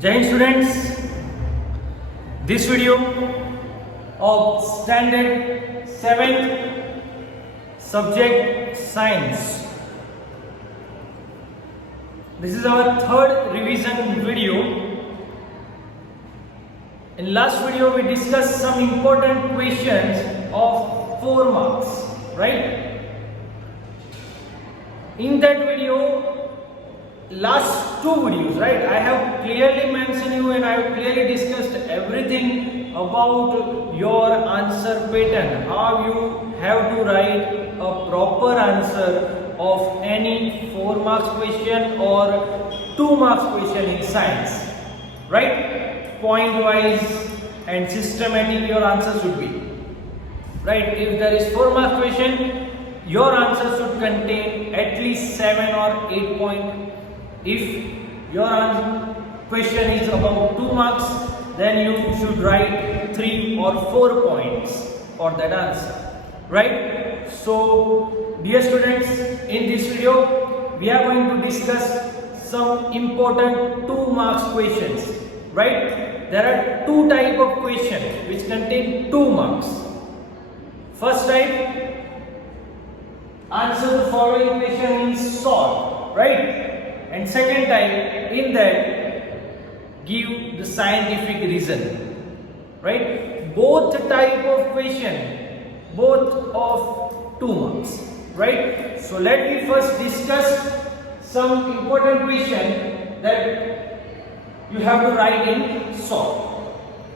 Jai Hind students, this video of standard 7th subject science. This is our third revision video. In last video we discussed some important questions of 4 marks, right? In that video, last 2 videos, right, I have clearly mentioned you and I have clearly discussed everything about your answer pattern, how you have to write a proper answer of any 4 marks question or 2 marks question in science, right? Point wise and systematic your answer should be, right? If there is 4 marks question, your answer should contain at least 7 or 8 points. If your question is about 2 marks, then you should write 3 or 4 points for that answer, right? So, dear students, in this video, we are going to discuss some important 2 marks questions, right? There are 2 type of questions which contain 2 marks. First type, answer the following question in short, right? And second type, in that, give the scientific reason, right? Both type of question, both of 2 marks, right? So let me first discuss some important question that you have to write in short,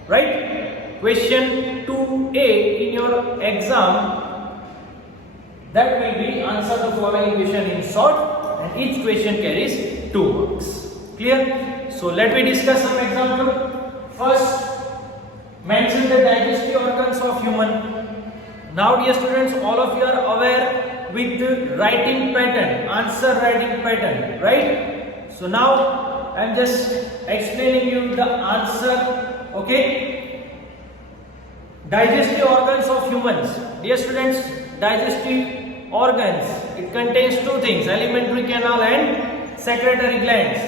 right? Question 2A in your exam, that will be answer the following question in short. And each question carries 2 marks. Clear? So let me discuss some example. First, mention the digestive organs of human. Now, dear students, all of you are aware with the writing pattern, answer writing pattern, right? So now I am just explaining you the answer. Okay? Digestive organs of humans. Dear students, digestive organs, it contains 2 things, alimentary canal and secretory glands.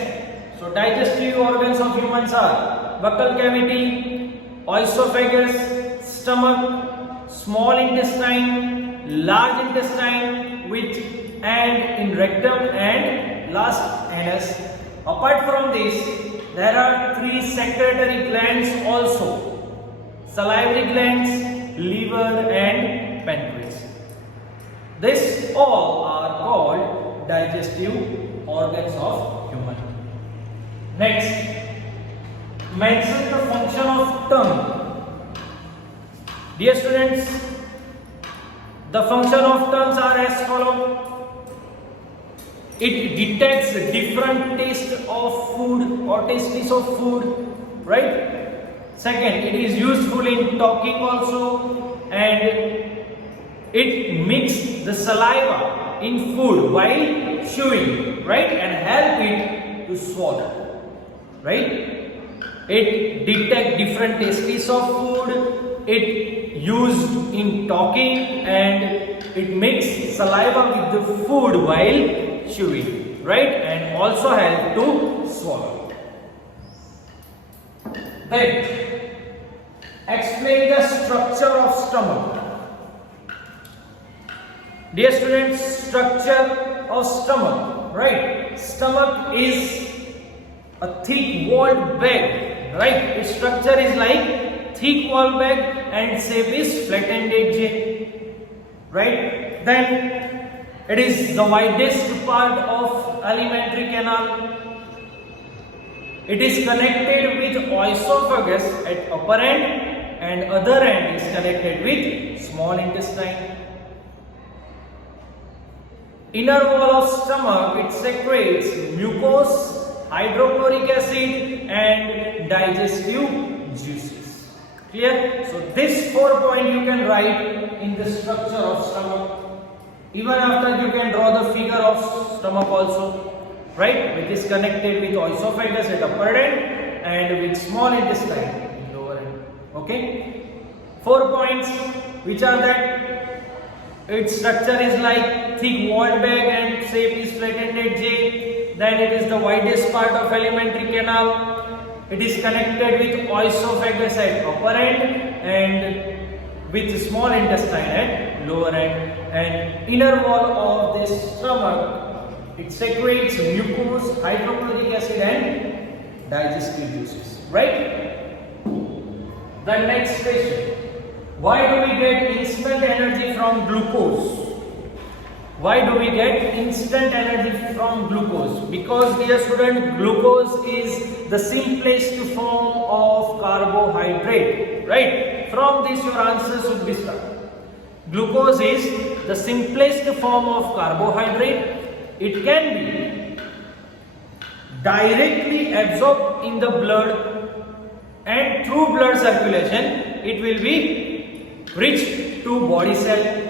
So digestive organs of humans are buccal cavity, esophagus, stomach, small intestine, large intestine, which end in rectum, and last anus. Apart from this, there are 3 secretory glands also: salivary glands, liver and pancreas. These all are called digestive organs of human. Next, mention the function of tongue. Dear students, the function of tongues are as follows. It detects different taste of food or tastes of food, right? Second, it is useful in talking also, and it mixes the saliva in food while chewing, right, and help it to swallow, right? It detects different tastes of food, it used in talking, and it mixes saliva with the food while chewing, right, and also help to swallow. Then, explain the structure of stomach. Dear students, structure of stomach, right? Stomach is a thick walled bag, right? Its structure is like thick walled bag and shape is flat-ended J, right? Then it is the widest part of alimentary canal. It is connected with esophagus at upper end, and other end is connected with small intestine. Inner wall of stomach, it secretes mucose, hydrochloric acid and digestive juices. Clear? So this 4 point you can write in the structure of stomach. Even after you can draw the figure of stomach also, right? Which is connected with esophagus at upper end and with small intestine in lower end. Okay? 4 points, which are that its structure is like thick walled bag and shape is flat-ended J. Then it is the widest part of alimentary canal. it is connected with oesophagus at upper end and with small intestine at lower end, and inner wall of this stomach, it secretes mucose, hydrochloric acid and digestive juices, right? The next question, why do we get instant energy from glucose? Why do we get instant energy from glucose? Because, dear student, glucose is the simplest form of carbohydrate, right? From this your answer should be started. Glucose is the simplest form of carbohydrate. It can be directly absorbed in the blood, and through blood circulation it will be reached to body cell.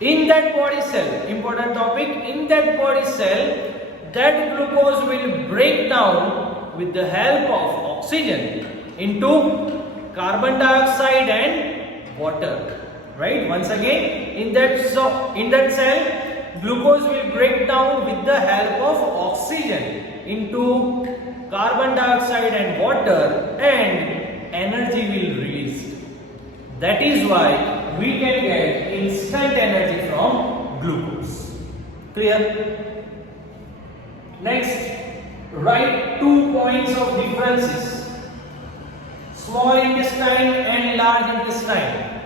In that body cell, important topic, in that body cell, that glucose will break down with the help of oxygen into carbon dioxide and water, right? Once again, in that cell, glucose will break down with the help of oxygen into carbon dioxide and water, and energy will release. That is why we can get instant energy from glucose. Clear? Next, write 2 points of differences. Small intestine and large intestine.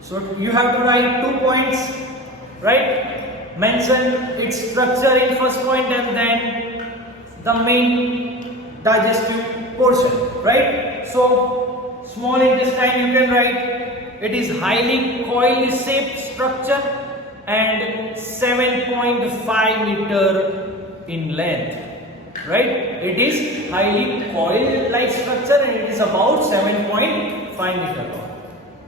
So you have to write 2 points, right? Mention its structure in first point and then the main digestive portion, right? So small intestine you can write, it is highly coil-shaped structure and 7.5 meter in length, right? It is highly coil-like structure and it is about 7.5 meter long.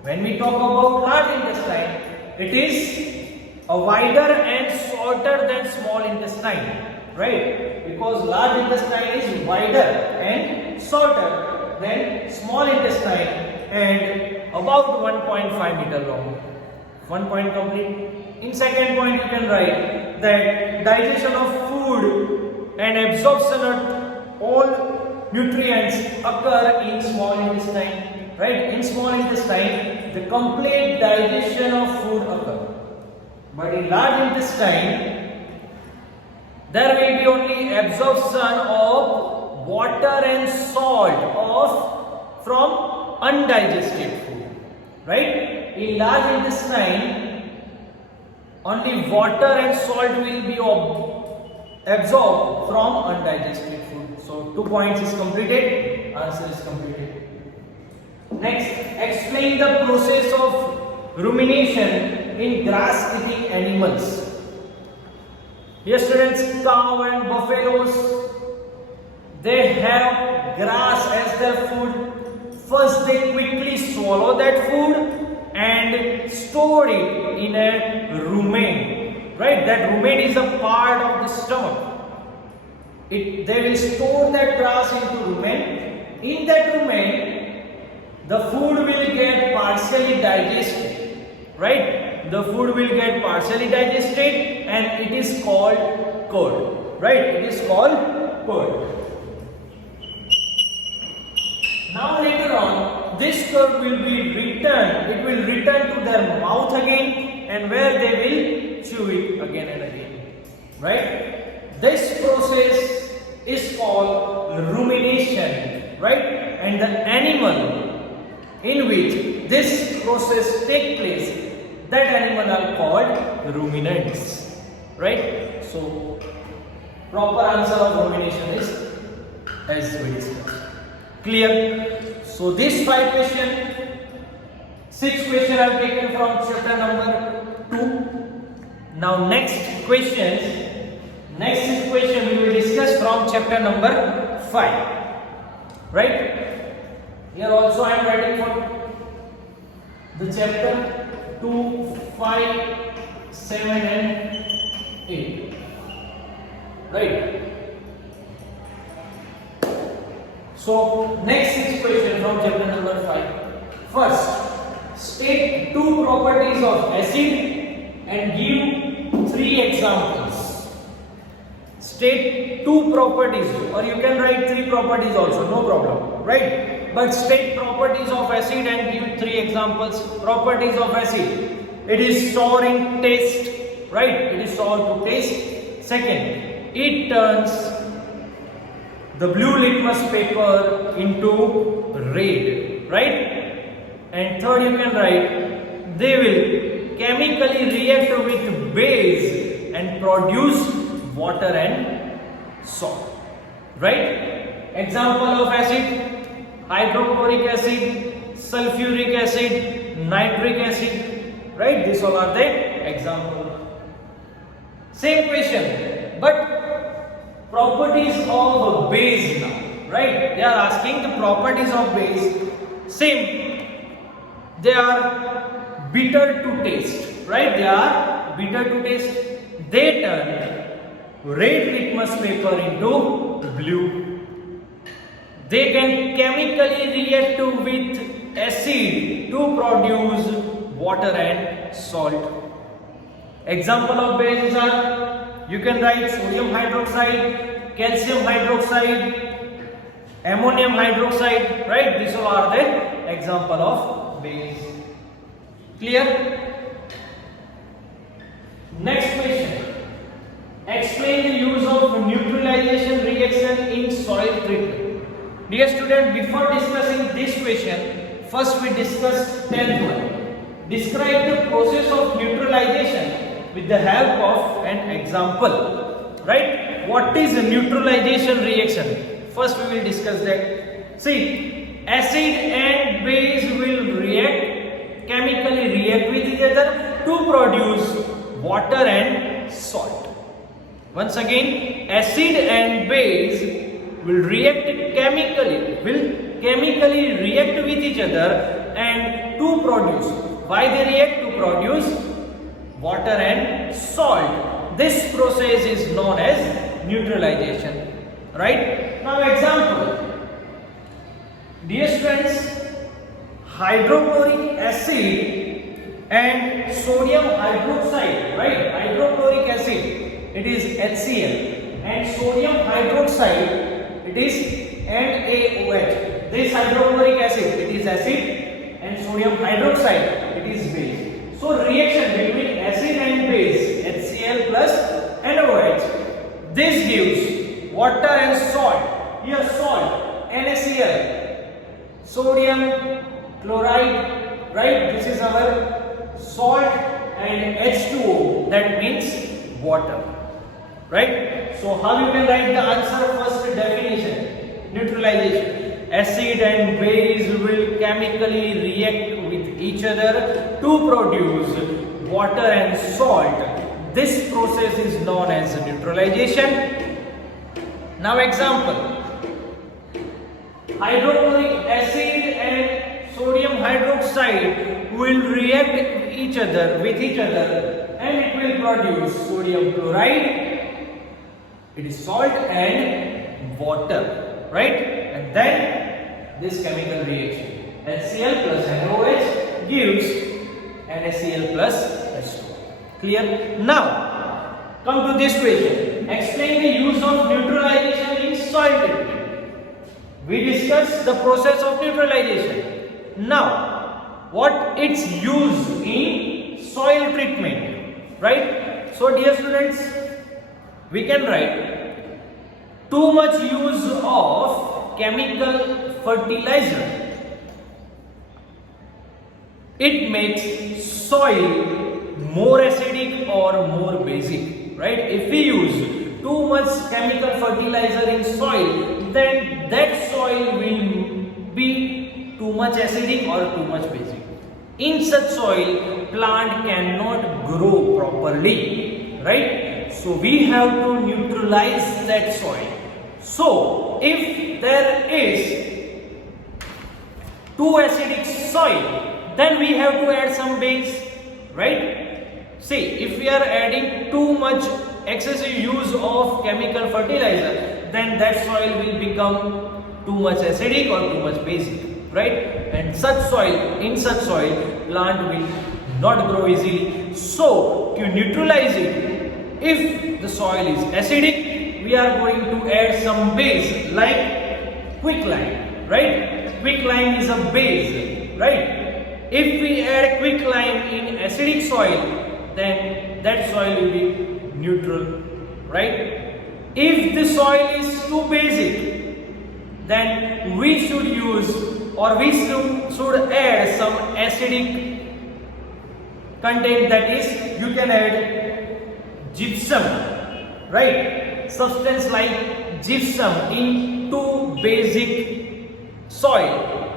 When we talk about large intestine, it is a wider and shorter than small intestine, right? Because large intestine is wider and shorter than small intestine and about 1.5 meter long. 1 point complete. In second point you can write that digestion of food and absorption of all nutrients occur in small intestine, right? In small intestine the complete digestion of food occurs. But in large intestine there will be only absorption of water and salt from undigested food, right? In large intestine only water and salt will be absorbed from undigested food. So 2 points is completed, answer is completed. Next, explain the process of rumination in grass eating animals. Here students, cow and buffaloes, they have grass as their food. First they quickly swallow that food and store it in a rumen, right? That rumen is a part of the stomach. They will store that grass into rumen. In that rumen, the food will get partially digested, right? The food will get partially digested and it is called curd, right? It is called curd. Now later on, this curd will be returned. It will return to their mouth again, and where they will chew it again and again, right? This process is called rumination, right? And the animal in which this process takes place, that animal are called ruminants, right? So proper answer of rumination is as we discussed. Clear? So this 5 question, 6 question are taken from chapter number 2. Now next question we will discuss from chapter number 5. Right? Here also I am writing for the chapter 2, 5, 7 and 8. Right? So next 6 question from chapter number 5. First, state 2 properties of acid and give 3 examples. state two properties, or you can write three properties also, no problem, right? But state properties of acid and give three examples. Properties of acid: it is sour in taste, right? It is sour to taste. Second, it turns the blue litmus paper into red, right? And third, you can write, they will chemically react with base and produce water and salt, right? Example of acid: hydrochloric acid, sulfuric acid, nitric acid, right? These all are the examples. Same question, but properties of base now, right? They are asking the properties of base. Same, they are bitter to taste, right? They are bitter to taste. They turn red litmus paper into blue. They can chemically react with acid to produce water and salt. Example of bases are, you can write sodium hydroxide, calcium hydroxide, ammonium hydroxide, right? These all are the example of base. Clear? Next question. Explain the use of neutralization reaction in soil treatment. Dear student, before discussing this question, first we discuss 10th one. Describe the process of neutralization with the help of an example, right? What is a neutralization reaction? First we will discuss that. See, acid and base will chemically react with each other to produce water and salt. Once again, acid and base will chemically react with each other and to produce. Why they react? To produce water and salt. This process is known as neutralization, right? Now example. Dear students, hydrochloric acid and sodium hydroxide, right? Hydrochloric acid, it is HCl, and sodium hydroxide, it is NaOH. This hydrochloric acid, it is acid, and sodium hydroxide, it is base. So reaction between acid and base, HCl plus NaOH, this gives water and salt. Here salt, NaCl, sodium chloride, right? This is our salt, and H2O, that means water, right? So how you can write the answer? First definition, neutralization. Acid and base will chemically react with each other to produce water and salt. This process is known as neutralization. Now example. Hydrochloric acid and sodium hydroxide will react with each other and it will produce sodium chloride, it is salt, and water, right? And then this chemical reaction, HCl plus NaOH gives NaCl plus H2O. Clear? Now come to this question. Explain the use of neutralization in soil treatment. We discussed the process of neutralization. Now what its use in soil treatment, right? So dear students, we can write too much use of chemical fertilizer, it makes soil more acidic or more basic, right? If we use too much chemical fertilizer in soil, then that soil will be too much acidic or too much basic. In such soil, plant cannot grow properly, right? So we have to neutralize that soil. So if there is too acidic soil, then we have to add some base, right? See, if we are adding too much excessive use of chemical fertilizer, then that soil will become too much acidic or too much basic, right? And in such soil, plant will not grow easily. So to neutralize it, if the soil is acidic, we are going to add some base like quicklime, right? Quicklime is a base, right? If we add quicklime in acidic soil, then that soil will be neutral, right? If the soil is too basic, then we should use or we should add some acidic content, that is you can add gypsum, right? Substance like gypsum in too basic soil,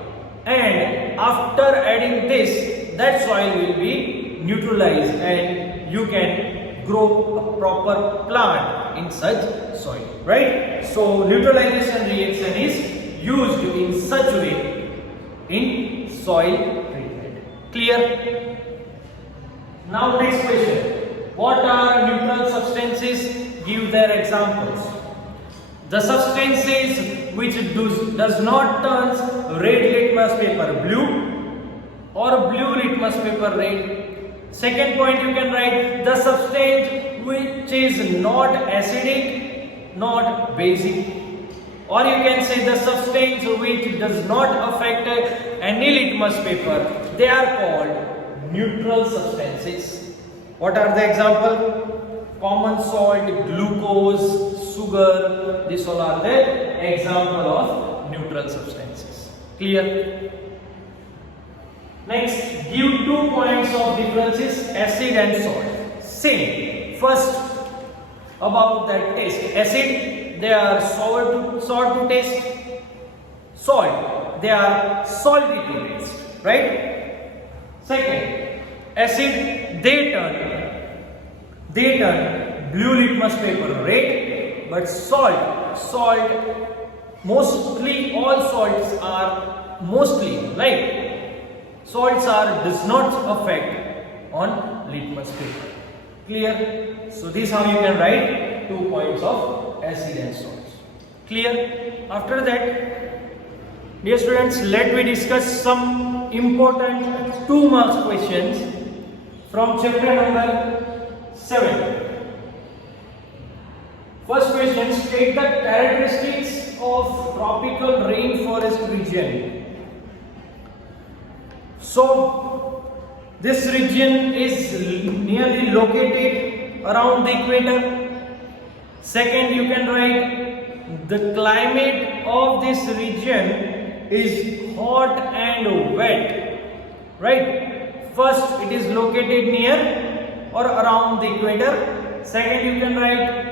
and after adding this, that soil will be neutralized and you can grow a proper plant in such soil, right? So neutralization reaction is used in such way in soil treatment. Clear? Now next question. What are neutral substances? Give their examples. The substances which does not turn red litmus paper blue or blue litmus paper red. Second point you can write the substance which is not acidic, not basic. Or you can say the substance which does not affect any litmus paper. They are called neutral substances. What are the example? Common salt, glucose, sugar. These all are the example of neutral substances. Clear? Next, give 2 points of differences, acid and salt. Same. First, about that taste. Acid, they are sour to taste. Salt, they are salty to taste. Right? Second, acid, they turn blue litmus paper red, but salt, mostly all salts are does not affect on litmus paper. Clear? So this how you can write 2 points of acid and salts. Clear? After that, dear students, let me discuss some important 2 marks questions from chapter number 7. First question, state the characteristics of tropical rainforest region. So, this region is nearly located around the equator. Second, you can write the climate of this region is hot and wet. Right? First, it is located near or around the equator. Second, you can write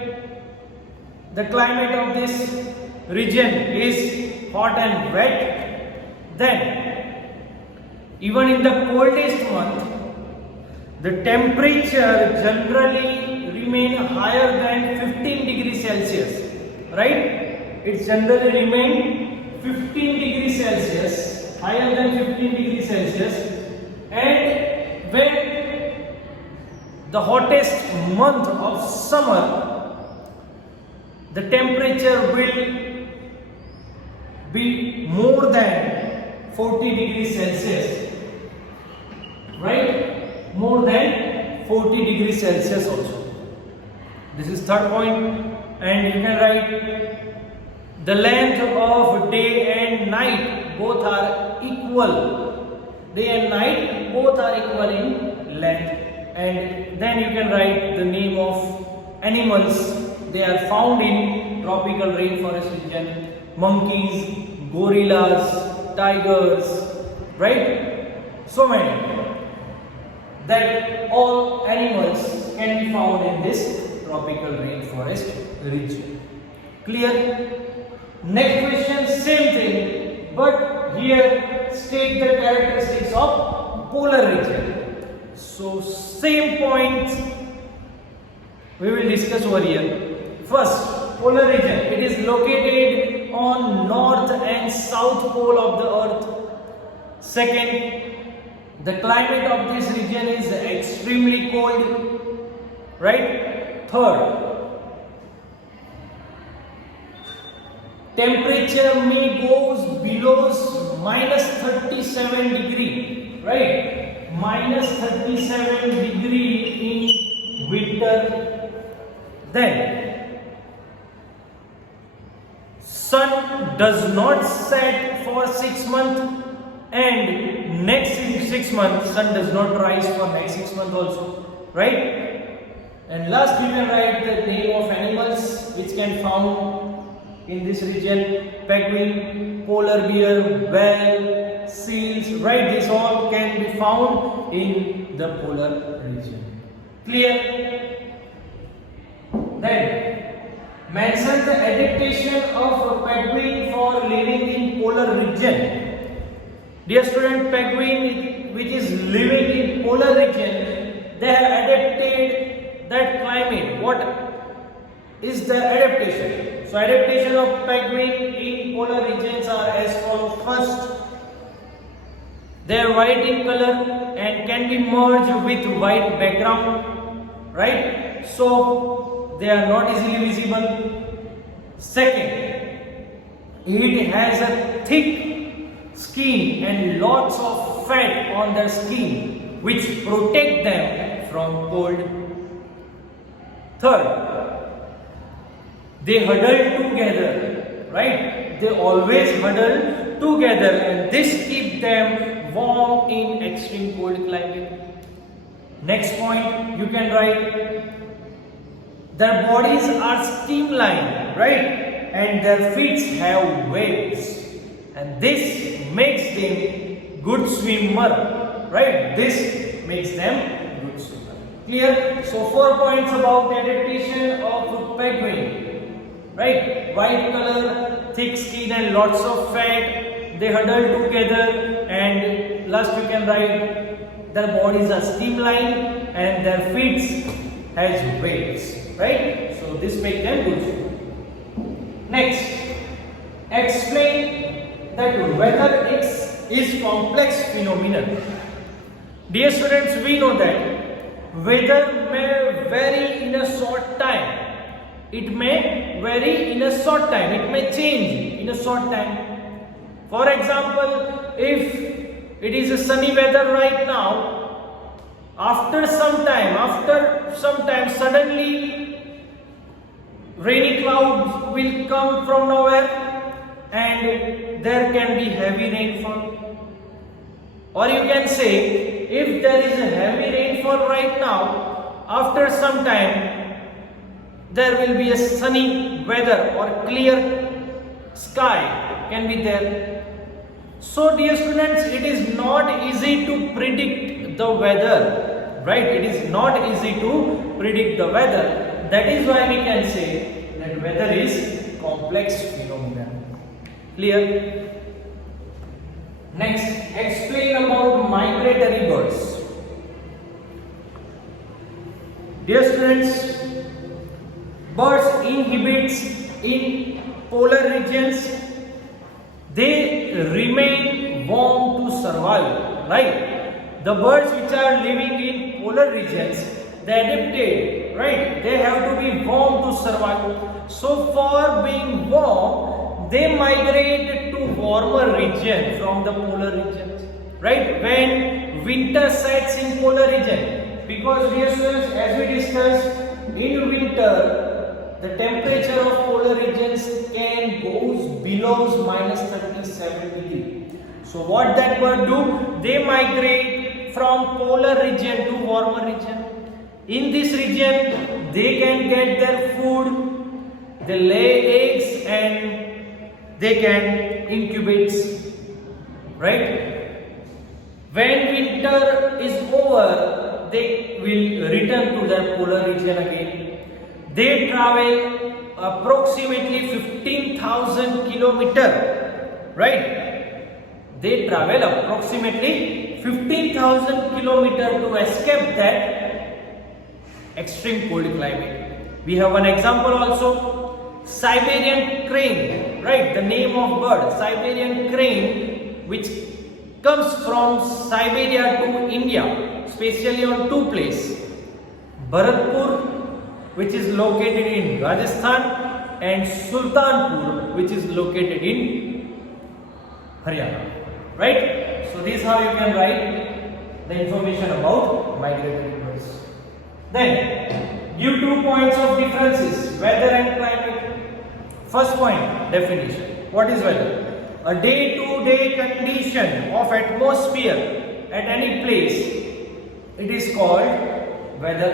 the climate of this region is hot and wet. Then, even in the coldest month, the temperature generally remain higher than 15 degrees Celsius. Right? It generally remain 15 degrees Celsius, higher than 15 degrees Celsius. And when the hottest month of summer, the temperature will be more than 40 degrees Celsius. Right? More than 40 degrees Celsius also. This is third point. And you can write the length of day and night both are equal. Day and night both are equal in length. And then you can write the name of animals. They are found in tropical rainforest region. Monkeys, gorillas, tigers, right? So many. That all animals can be found in this tropical rainforest region. Clear? Next question, same thing, but here state the characteristics of polar region. So same points we will discuss over here. First, polar region. It is located on north and south pole of the earth. Second, the climate of this region is extremely cold. Right? Third, temperature may goes below minus 37 degree. Right? Minus 37 degree in winter. Then sun does not set for 6 months, and next 6 months sun does not rise for next 6 months also, right? And last you can write the name of animals which can found in this region: penguin, polar bear, whale, seals, right? These all can be found in the polar region. Clear? Then mention the adaptation of a penguin for living in polar region. Dear student, penguin which is living in polar region, they have adapted that climate. What is the adaptation? So adaptation of penguin in polar regions are as follows. First, they are white in color and can be merged with white background, right? So they are not easily visible. Second, it has a thick skin and lots of fat on their skin which protect them from cold. Third, they huddle together, right? They always huddle together, and this keeps them warm in extreme cold climate. Next point you can write, their bodies are streamlined, right? And their feet have waves, and this makes them good swimmer, right? This makes them good swimmer. Clear? So 4 points about the adaptation of penguin, right? White color, thick skin and lots of fat. They huddle together, and last you can write, their bodies are streamlined and their feet has waves, right? So this makes them good. Next, explain that weather is complex phenomenon. Dear students, we know that weather may vary in a short time. It may vary in a short time. It may change in a short time. For example, if it is a sunny weather right now, after some time, suddenly rainy clouds will come from nowhere, and there can be heavy rainfall. Or you can say, if there is a heavy rainfall right now, after some time there will be a sunny weather or clear sky can be there. So dear students, it is not easy to predict the weather, right? It is not easy to predict the weather. That is why we can say that weather is complex phenomenon. Clear? Next, explain about migratory birds. Dear students, birds inhabit in polar regions. They remain warm to survive, right? The birds which are living in polar regions, they adapted, right? They have to be warm to survive. So for being warm, they migrate to warmer region from the polar regions, right? When winter sets in polar region, because dear students, as we discussed, in winter the temperature of polar regions can goes below minus 37 degree. So what that bird do? They migrate from polar region to warmer region. In this region, they can get their food, they lay eggs and they can incubate, right? When winter is over, they will return to their polar region again. They travel approximately 15,000 kilometers, right? They travel approximately 15,000 kilometers to escape that extreme cold climate. We have one example also, Siberian crane, right? The name of bird, Siberian crane, which comes from Siberia to India, especially on two places, Bharatpur, which is located in Rajasthan, and Sultanpur, which is located in Haryana, right? So this is how you can write the information about migratory birds. Then give 2 points of differences, weather and climate. First point, definition. What is weather? A day-to-day condition of atmosphere at any place. It is called weather.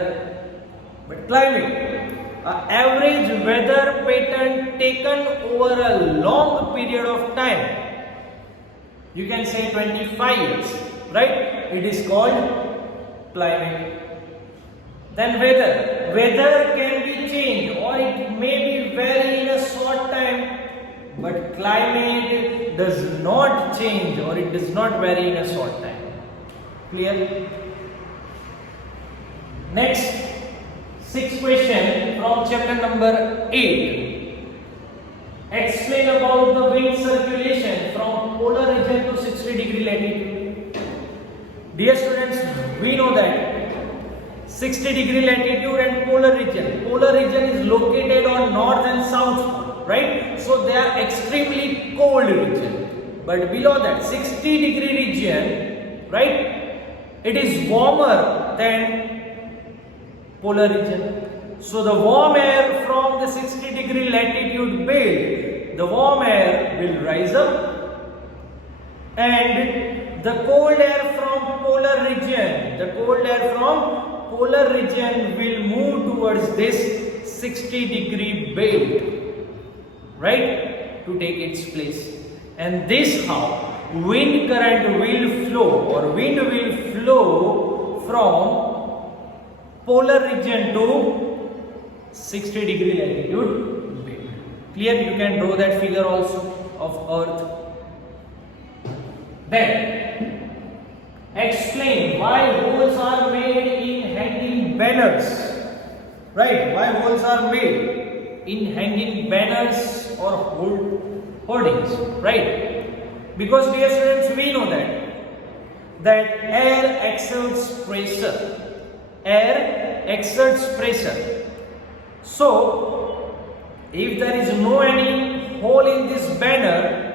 But climate, an average weather pattern taken over a long period of time. You can say 25 years, right? It is called climate. Then weather. Weather can be changed or it may be vary in a short time, but climate does not change or it does not vary in a short time. Clear? Next, sixth question from chapter number 8. Explain about the wind circulation from polar region to 60-degree latitude. Dear students, we know that 60-degree latitude and polar region. Polar region is located on north and south pole, right? So they are extremely cold region. But below that 60-degree region, right? It is warmer than polar region. So the warm air from the 60-degree latitude belt, the warm air will rise up, and the cold air from polar region, will move towards this 60-degree belt, right, to take its place. And this how wind current will flow or wind will flow from polar region to 60-degree latitude belt. Clear? You can draw that figure also of Earth. Then explain why holes are made in hanging banners. Right? Why holes are made in hanging banners or hoardings. Right? Because dear students, we know that air exerts pressure. Air exerts pressure. So if there is no any hole in this banner,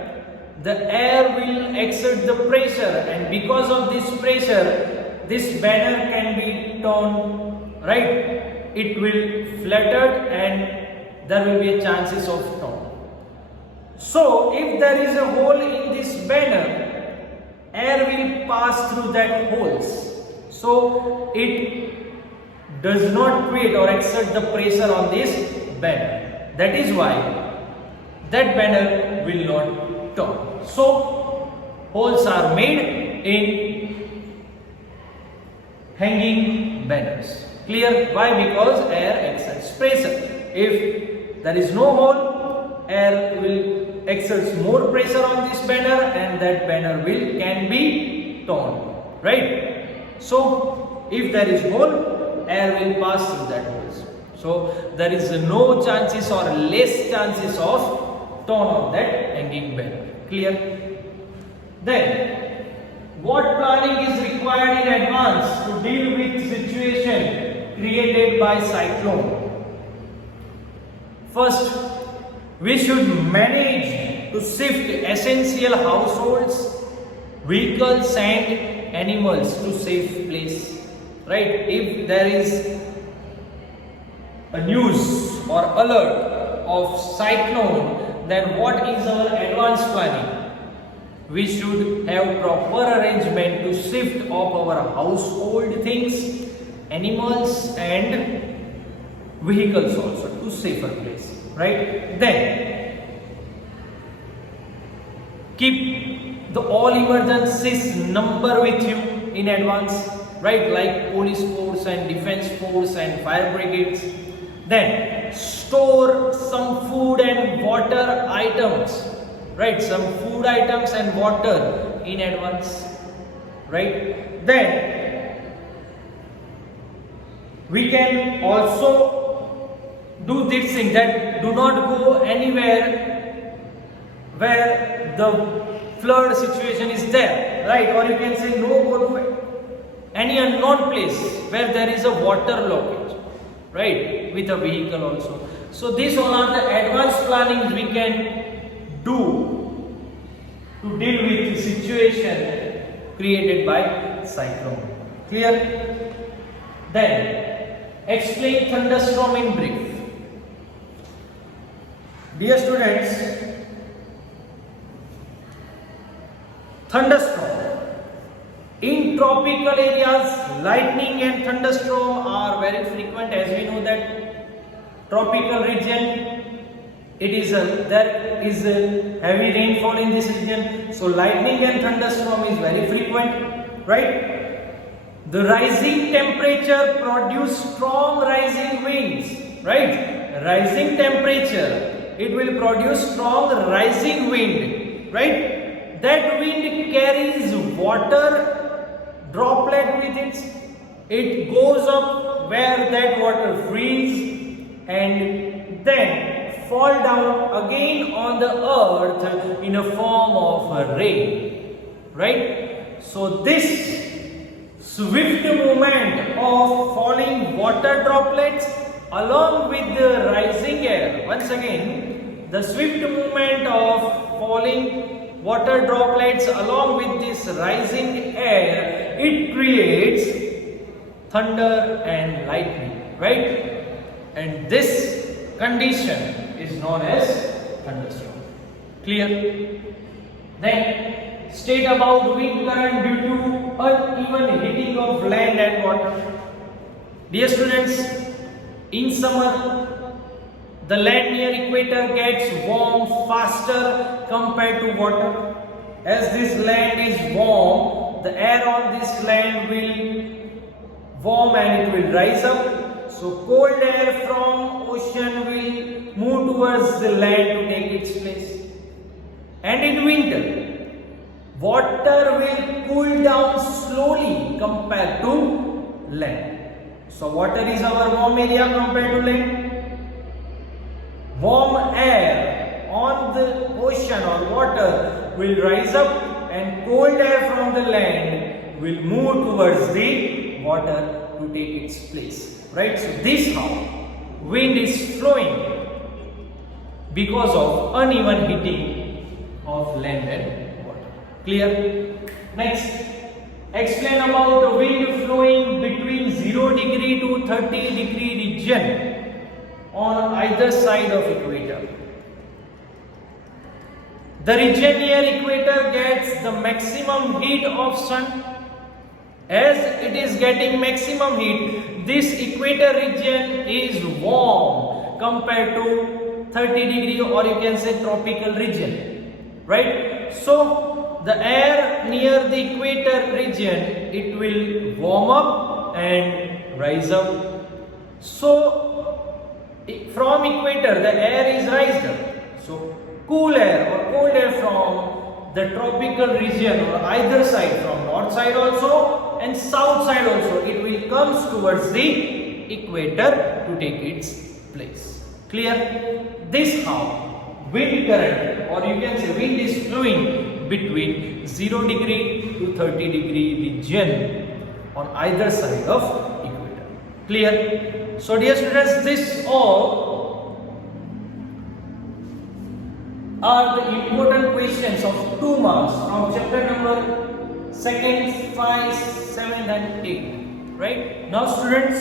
the air will exert the pressure, and because of this pressure, this banner can be torn, right? It will flutter and there will be a chances of torn. So if there is a hole in this banner, air will pass through that holes. So it does not create or exert the pressure on this banner. That is why that banner will not torn. So holes are made in hanging banners. Clear? Why? Because air exerts pressure. If there is no hole, air will exert more pressure on this banner and that banner can be torn. Right? So if there is hole, air will pass through that holes. So there is no chances or less chances of torn of that hanging banner. Clear? Then, what planning is required in advance to deal with situation created by cyclone? First, we should manage to shift essential households, vehicles and animals to safe place. Right? If there is a news or alert of cyclone, then what is our advanced planning? We should have proper arrangement to shift of our household things, animals and vehicles also to safer place. Right? Then keep the all emergencies number with you in advance, right? Like police force and defense force and fire brigades. Then store some food and water items, right? Some food items and water in advance, right? Then we can also do this thing, that do not go anywhere where the flood situation is there, right? Or you can say no go to any unknown place where there is a water blockage, right? With a vehicle also. So these all are the advanced plannings we can do to deal with the situation created by cyclone. Clear? Then explain thunderstorm in brief. Dear students, thunderstorm. In tropical areas, lightning and thunderstorm are very frequent. As we know that tropical region, there is a heavy rainfall in this region. So lightning and thunderstorm is very frequent, right? The rising temperature produce strong rising winds, right? Rising temperature, it will produce strong rising wind, right? That wind carries water droplet with it goes up where that water freezes and then fall down again on the earth in a form of rain, right? So this swift movement of falling water droplets along with the rising air, once again the swift movement of falling water droplets along with this rising air, it creates thunder and lightning, right? And this condition is known as thunderstorm. Clear? Then state about wind current due to uneven heating of land and water. Dear students, in summer the land near equator gets warm faster compared to water. As this land is warm, the air on this land will warm and it will rise up. So cold air from ocean will move towards the land to take its place. And in winter, water will cool down slowly compared to land. So water is our warm area compared to land. Warm air on the ocean or water will rise up and cold air from the land will move towards the water to take its place, right? So this how wind is flowing because of uneven heating of land and water. Clear? Next, explain about the wind flowing between 0 degree to 30 degree region on either side of equator. The region near equator gets the maximum heat of sun. As it is getting maximum heat, this equator region is warm compared to 30 degree or you can say tropical region, right? So the air near the equator region, it will warm up and rise up. So from equator the air is raised up. So cool air or cold air from the tropical region or either side, from north side also and south side also, it will comes towards the equator to take its place. Clear? This how wind current or you can say wind is flowing between 0 degree to 30 degree region on either side of equator. Clear? So dear students, this all are the important questions of 2 marks from chapter number 2nd, 5, 7 and 8. Right? Now students,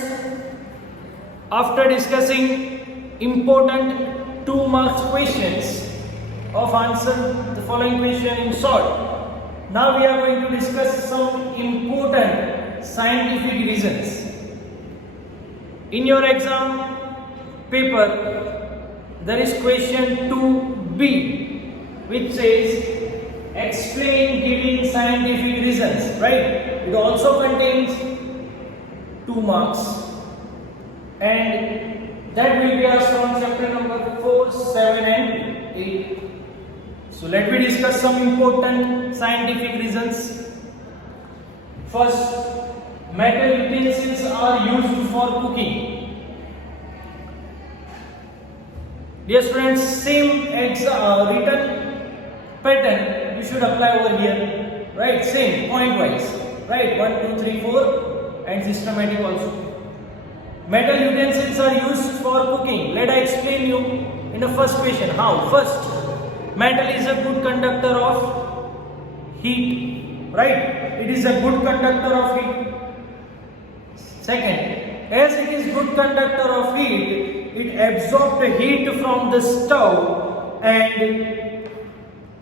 after discussing important 2 marks questions of answer the following question in short, now we are going to discuss some important scientific reasons. In your exam paper, there is question 2B which says explain giving scientific reasons, right? It also contains 2 marks and that will be asked from chapter number 4, 7 and 8. So let me discuss some important scientific reasons. First, metal utensils are used for cooking. Dear students, same written pattern you should apply over here, right? Same point wise, right? 1, 2, 3, 4 and systematic also. Metal utensils are used for cooking. Let I explain you in the first question how. First, metal is a good conductor of heat, right? It is a good conductor of heat. Second, as it is good conductor of heat, it absorbs the heat from the stove and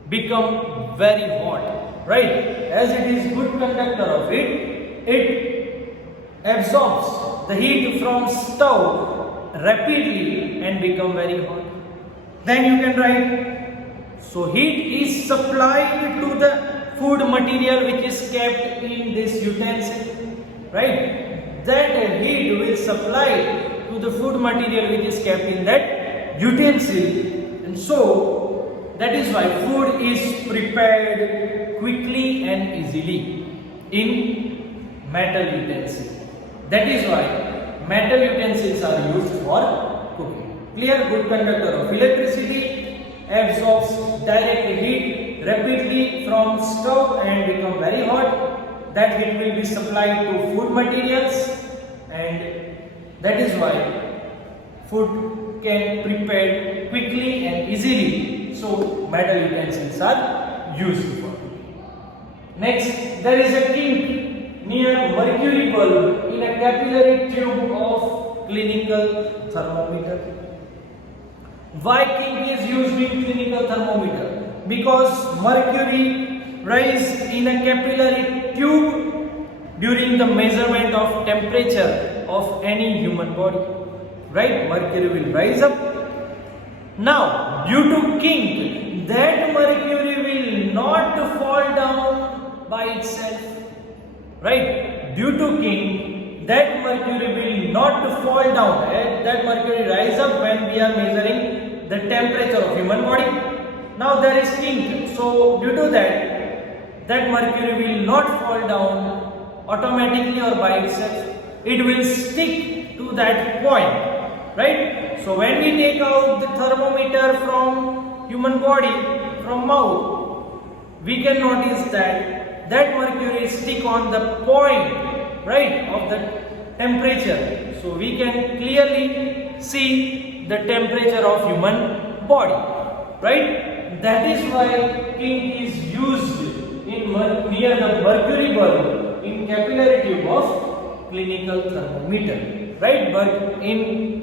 become very hot, right? As it is good conductor of heat, it absorbs the heat from stove rapidly and become very hot. Then you can write, so heat is supplied to the food material which is kept in this utensil, right? That heat will supply to the food material which is kept in that utensil, and so that is why food is prepared quickly and easily in metal utensils. That is why metal utensils are used for cooking. Clear? Good conductor of electricity, absorbs direct heat rapidly from stove and become very hot. That heat will be supplied to food materials, and that is why food can prepared quickly and easily. So metal utensils are used for. Next, there is a kink near mercury bulb in a capillary tube of clinical thermometer. Why kink is used in clinical thermometer? Because mercury rise in a capillary tube during the measurement of temperature of any human body. Right? Mercury will rise up. Now, due to kink, that mercury will not fall down by itself. Right? Due to kink, that mercury will not fall down. That mercury rise up when we are measuring the temperature of human body. Now there is kink. So due to that, that mercury will not fall down automatically or by itself. It will stick to that point. Right? So when we take out the thermometer from human body, from mouth, we can notice that that mercury stick on the point, right, of the temperature. So we can clearly see the temperature of human body, right? That is why kink is used in near the mercury bulb in capillary tube of clinical thermometer, right? But in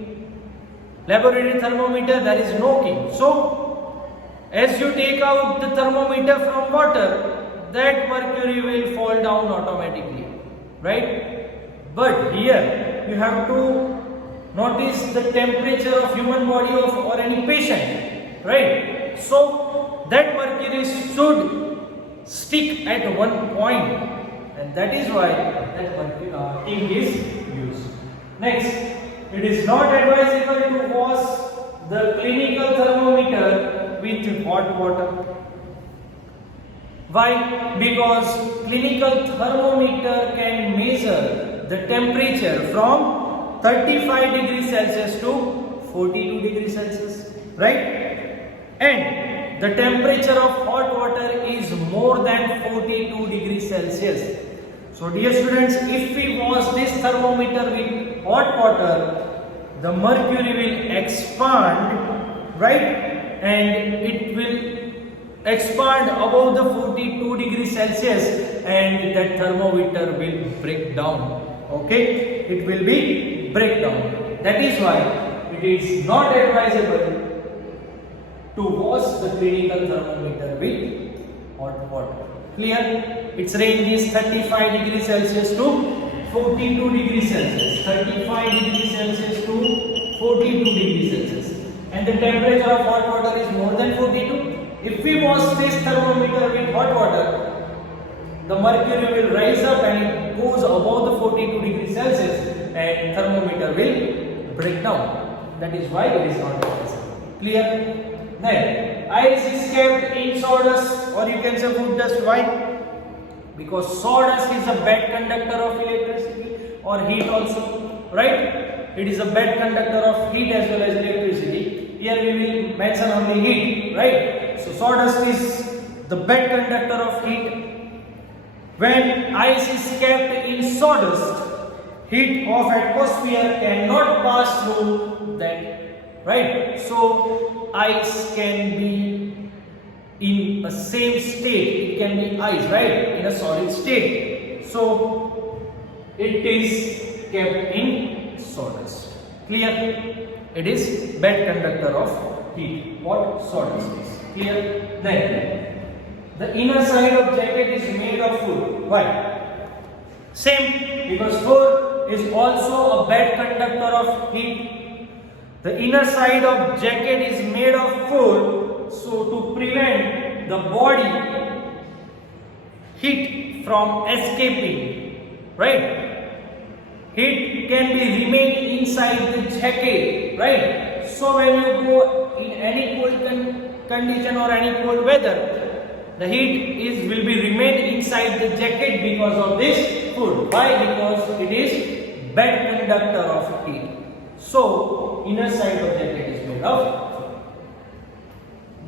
laboratory thermometer there is no kink. So as you take out the thermometer from water, that mercury will fall down automatically, right? But here you have to notice the temperature of human body or any patient, right? So that mercury should stick at one point, and that is why that kink is used. Next, it is not advisable to wash the clinical thermometer with hot water. Why? Because clinical thermometer can measure the temperature from 35 degrees Celsius to 42 degrees Celsius, right? And the temperature of hot water is more than 42 degrees Celsius. So dear students, if we wash this thermometer with hot water, the mercury will expand, right? And it will expand above the 42 degrees Celsius, and that thermometer will break down. Okay, it will be break down. That is why it is not advisable to wash the clinical thermometer with hot water. Clear? Its range is 35 degrees Celsius to 42 degrees Celsius. 35 degrees Celsius to 42 degrees Celsius. And the temperature of hot water is more than 42. If we wash this thermometer with hot water, the mercury will rise up and it goes above the 42 degrees Celsius, and thermometer will break down. That is why it is not advisable. Clear? Then, ice is kept in sawdust, or you can say food dust. Why? Because sawdust is a bad conductor of electricity or heat also, right? It is a bad conductor of heat as well as electricity. Here we will mention only heat, right? So sawdust is the bad conductor of heat. When ice is kept in sawdust, heat of atmosphere cannot pass through that, right? So ice can be in a same state. It can be ice, right? In a solid state. So it is kept in sawdust. Clear? It is bad conductor of heat. what salt is. Clear? Then the inner side of jacket is made of fur. Why? Same, because fur is also a bad conductor of heat. The inner side of jacket is made of fur, so to prevent the body heat from escaping, right? Heat can be remain inside the jacket, right? So when you go in any cold condition or any cold weather, the heat will be remain inside the jacket because of this fur. Why? Because it is bad conductor of heat. So inner side of jacket is made of fur.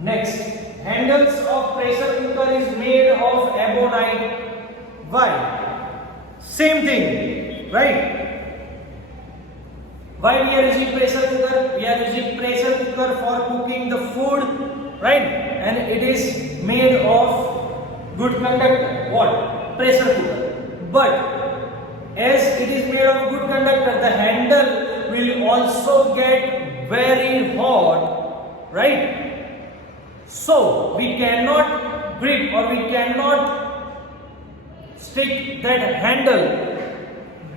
Next, handles of pressure cooker is made of ebonite. Why? Same thing, right? Why we are using pressure cooker? We are using pressure cooker for cooking the food, right? And it is made of good conductor. What? Pressure cooker. But as it is made of good conductor, the handle will also get very hot, right? So we cannot grip or we cannot stick that handle,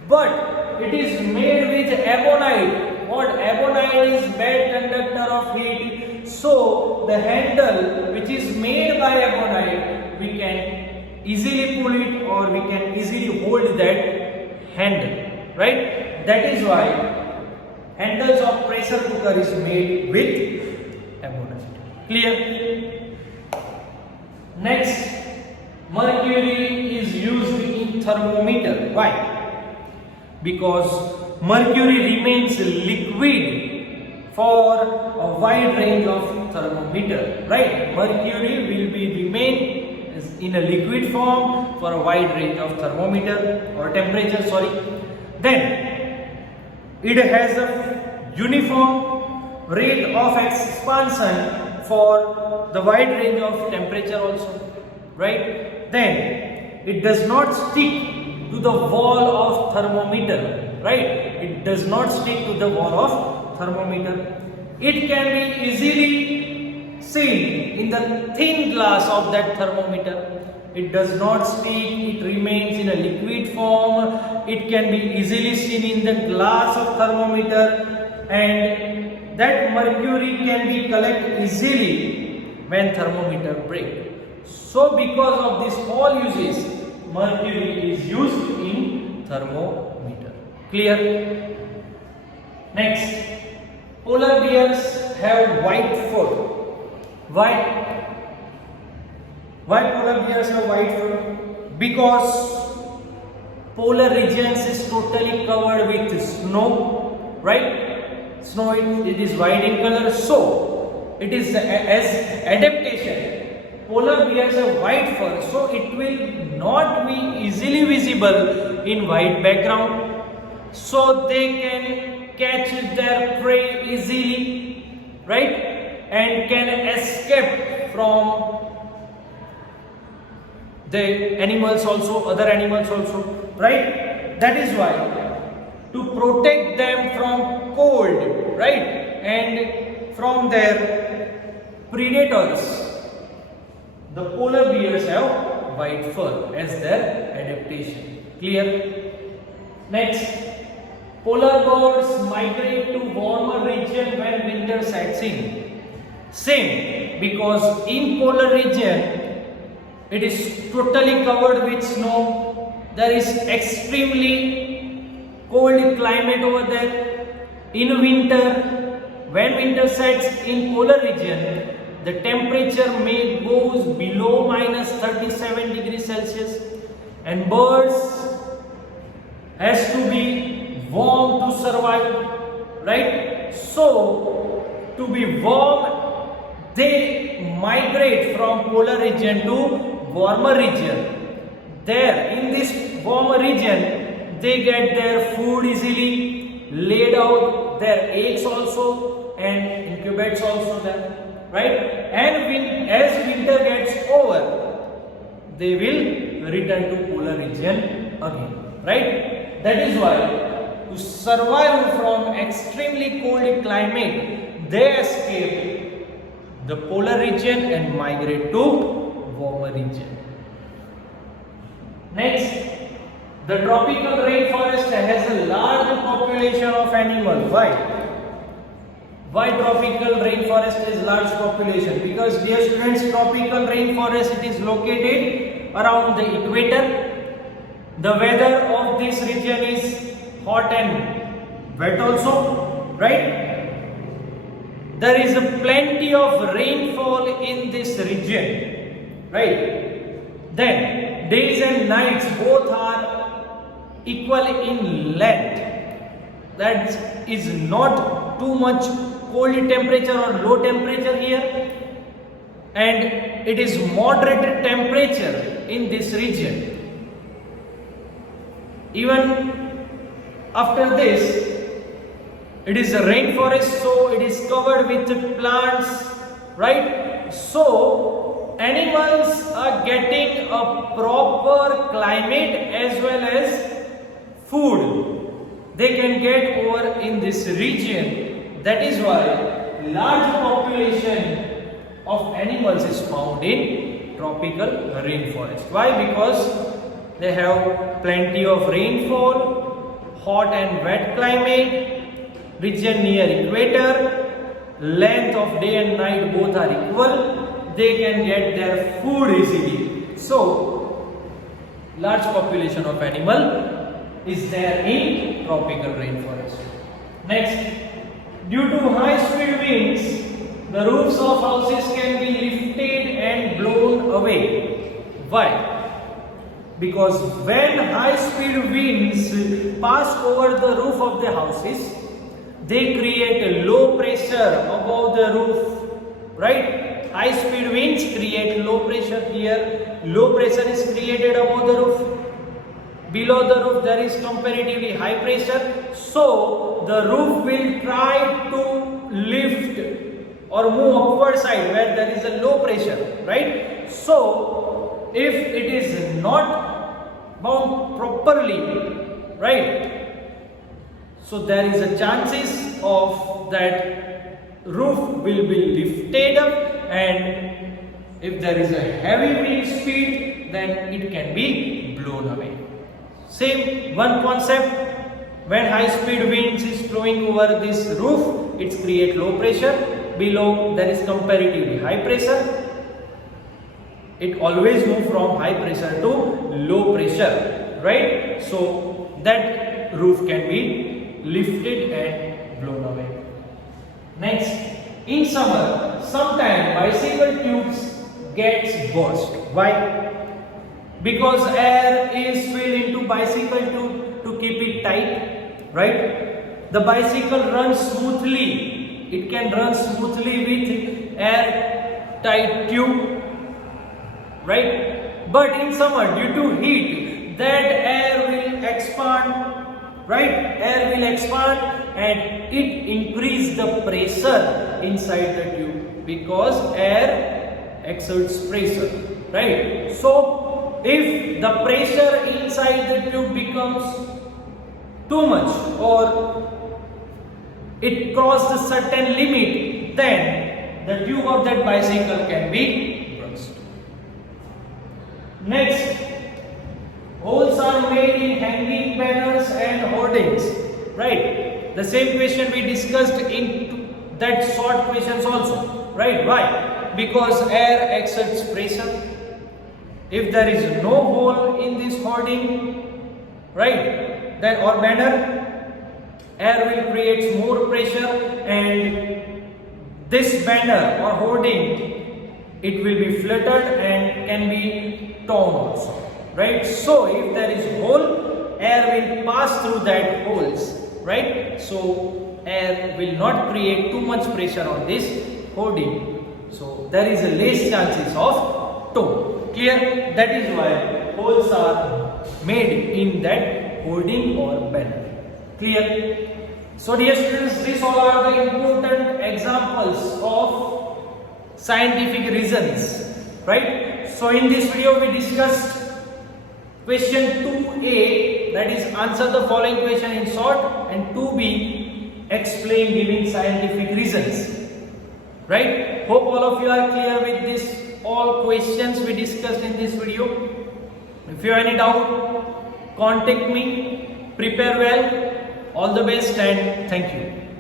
but it is made with ebonite. What? Ebonite is bad conductor of heat. So the handle which is made by ebonite, we can easily pull it or we can easily hold that handle, right? That is why handles of pressure cooker is made with ebonite. Clear? Next, mercury is used in thermometer. Why? Because mercury remains liquid for a wide range of thermometer, right? Mercury will be remain in a liquid form for a wide range of thermometer or temperature, sorry. Then it has a uniform rate of expansion for the wide range of temperature also, right? Then it does not stick to the wall of thermometer, right? It does not stick to the wall of thermometer. It can be easily seen in the thin glass of that thermometer. It does not stick, it remains in a liquid form. It can be easily seen in the glass of thermometer, and that mercury can be collected easily when thermometer break. So because of this all uses, mercury is used in thermometer. Clear? Next, polar bears have white fur. Why? Why polar bears have white fur? Because polar regions is totally covered with snow, right? Snow, it is white in color, so it is as adaptation. Polar bears have white fur, so it will not be easily visible in white background, so they can catch their prey easily, right? And can escape from the animals also, other animals also, right? That is why, to protect them from cold, right, and from their predators, the polar bears have white fur as their adaptation. Clear? Next, polar birds migrate to warmer region when winter sets in. Same, because in polar region it is totally covered with snow. There is extremely cold climate over there. In winter, when winter sets in polar region, the temperature may goes below minus 37 degrees Celsius, and birds has to be warm to survive, right? So to be warm, they migrate from polar region to warmer region. There in this warmer region, they get their food easily, laid out their eggs also and incubates also there, right? And as winter gets over, they will return to polar region again, right? That is why to survive from extremely cold climate, they escape the polar region and migrate to warmer region. Next, the tropical rainforest has a large population of animals. Why? Why tropical rainforest is large population? Because dear students, tropical rainforest, it is located around the equator. The weather of this region is hot and wet also, right? There is plenty of rainfall in this region, right? Then days and nights both are equal in length. That is not too much cold temperature or low temperature here, and it is moderate temperature in this region. Even after this, it is a rainforest, so it is covered with plants, right? So animals are getting a proper climate as well as food they can get over in this region. That is why large population of animals is found in tropical rainforest. Why? Because they have plenty of rainfall, hot and wet climate, region near equator, length of day and night both are equal, they can get their food easily. So, large population of animal is there in tropical rainforest. Next, due to high speed winds, the roofs of houses can be lifted and blown away. Why? Because when high speed winds pass over the roof of the houses, they create a low pressure above the roof, right? High speed winds create low pressure here. Low pressure is created above the roof. Below the roof there is comparatively high pressure. So the roof will try to lift or move upward side where there is a low pressure, right? So if it is not bound properly, right? So there is a chances of that roof will be lifted up, and if there is a heavy wind speed, then it can be blown away. Same one concept. When high speed winds is flowing over this roof, it creates low pressure. Below there is comparatively high pressure. It always moves from high pressure to low pressure, right? So that roof can be lifted and blown away. Next, in summer, sometimes bicycle tubes gets burst. Why? Because air is filled into bicycle tube to keep it tight, right? The bicycle runs smoothly. It can run smoothly with air tight tube, right? But in summer, due to heat, that air will expand, right? Air will expand and it increase the pressure inside the tube because air exerts pressure, right? So if the pressure inside the tube becomes too much or it crosses a certain limit, then the tube of that bicycle can be burst. Next, holes are made in hanging banners and hoardings, right? The same question we discussed in that short questions also, right? Why? Because air exerts pressure. If there is no hole in this hoarding, right, then or banner, air will create more pressure and this banner or hoarding, it will be fluttered and can be torn also, right? So if there is hole, air will pass through that holes, right? So air will not create too much pressure on this hoarding. So there is a less chances of tow. Clear? That is why holes are made in that hoarding or banner. Clear? So dear students, these all are the important examples of scientific reasons, right? So in this video we discussed question 2a, that is answer the following question in short, and 2b, explain giving scientific reasons, right? Hope all of you are clear with this all questions we discussed in this video. If you have any doubt, contact me. Prepare well. All the best and thank you.